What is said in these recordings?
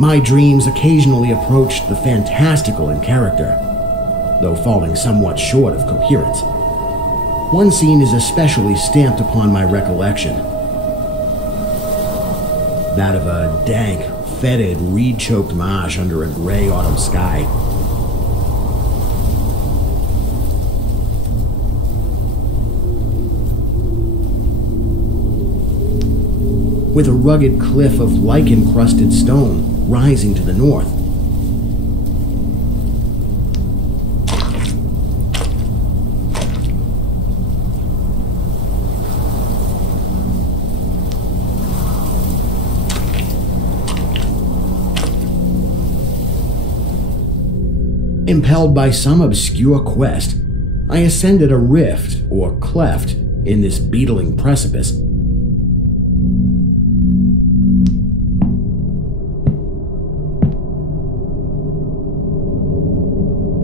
My dreams occasionally approached the fantastical in character, though falling somewhat short of coherence. One scene is especially stamped upon my recollection. That of a dank, fetid, reed-choked marsh under a gray autumn sky. With a rugged cliff of lichen-crusted stone rising to the north. Impelled by some obscure quest, I ascended a rift or cleft in this beetling precipice.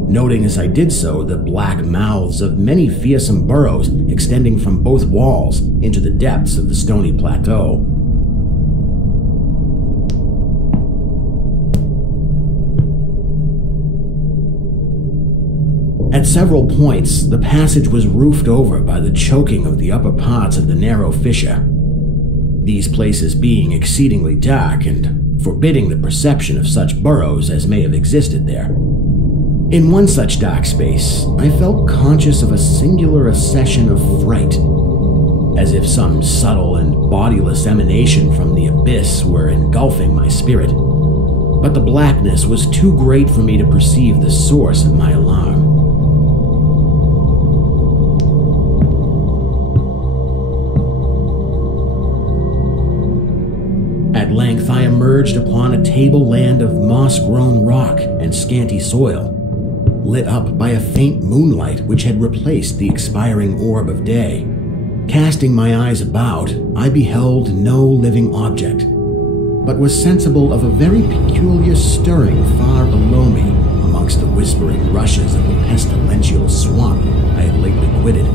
Noting as I did so the black mouths of many fearsome burrows extending from both walls into the depths of the stony plateau. At several points, the passage was roofed over by the choking of the upper parts of the narrow fissure, these places being exceedingly dark and forbidding the perception of such burrows as may have existed there. In one such dark space, I felt conscious of a singular accession of fright, as if some subtle and bodiless emanation from the abyss were engulfing my spirit. But the blackness was too great for me to perceive the source of my alarm. At length I emerged upon a tableland of moss-grown rock and scanty soil, lit up by a faint moonlight which had replaced the expiring orb of day. Casting my eyes about, I beheld no living object, but was sensible of a very peculiar stirring far below me amongst the whispering rushes of the pestilential swamp I had lately quitted.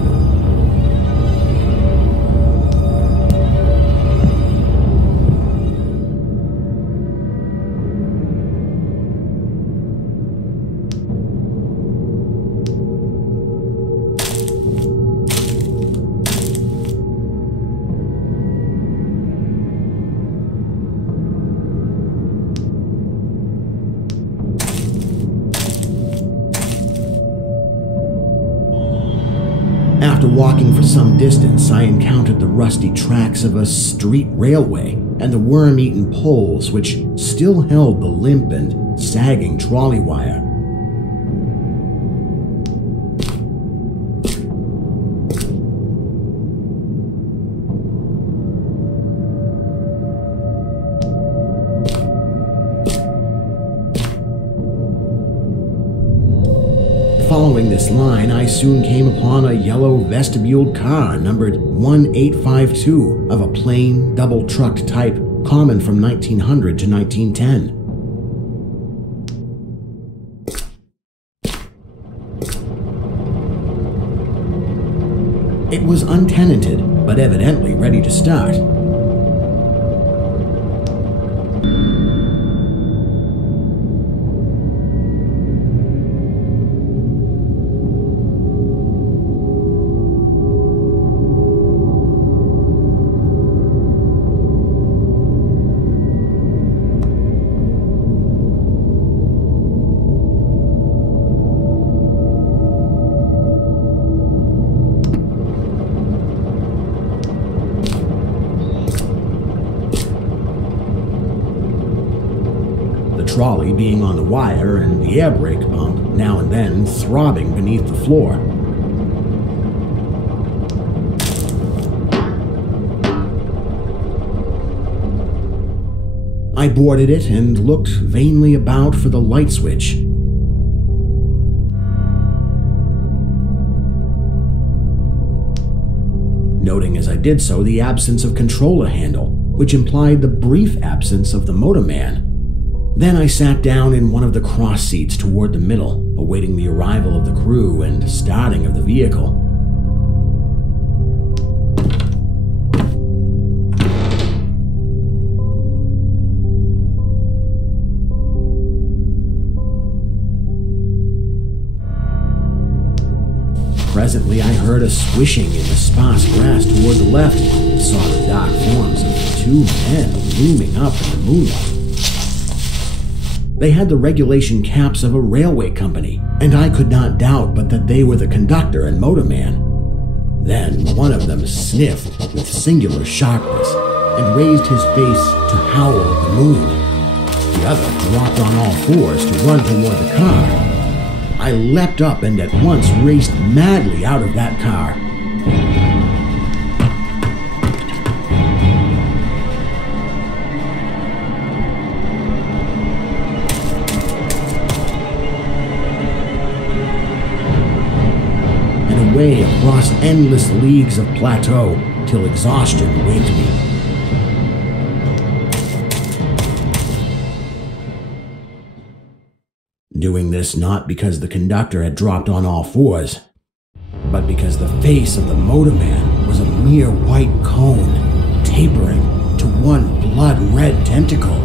After walking for some distance, I encountered the rusty tracks of a street railway and the worm-eaten poles which still held the limp and sagging trolley wire. Following this line, I soon came upon a yellow vestibuled car numbered 1852 of a plain, double-trucked type common from 1900 to 1910. It was untenanted, but evidently ready to start. Trolley being on the wire and the air brake pump now and then throbbing beneath the floor. I boarded it and looked vainly about for the light switch. Noting as I did so the absence of controller handle, which implied the brief absence of the motorman. Then I sat down in one of the cross seats toward the middle, awaiting the arrival of the crew and starting of the vehicle. Presently, I heard a swishing in the sparse grass toward the left, and saw the dark forms of two men looming up in the moonlight. They had the regulation caps of a railway company, and I could not doubt but that they were the conductor and motorman. Then one of them sniffed with singular sharpness and raised his face to howl at the moon. The other dropped on all fours to run toward the car. I leapt up and at once raced madly out of that car. And away across endless leagues of plateau till exhaustion waked me. Doing this not because the conductor had dropped on all fours, but because the face of the motorman was a mere white cone, tapering to one blood-red tentacle.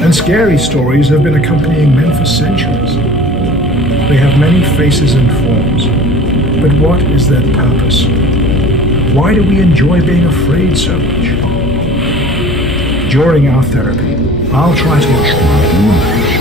And scary stories have been accompanying men for centuries. They have many faces and forms, but what is their purpose? Why do we enjoy being afraid so much? During our therapy, I'll try to explain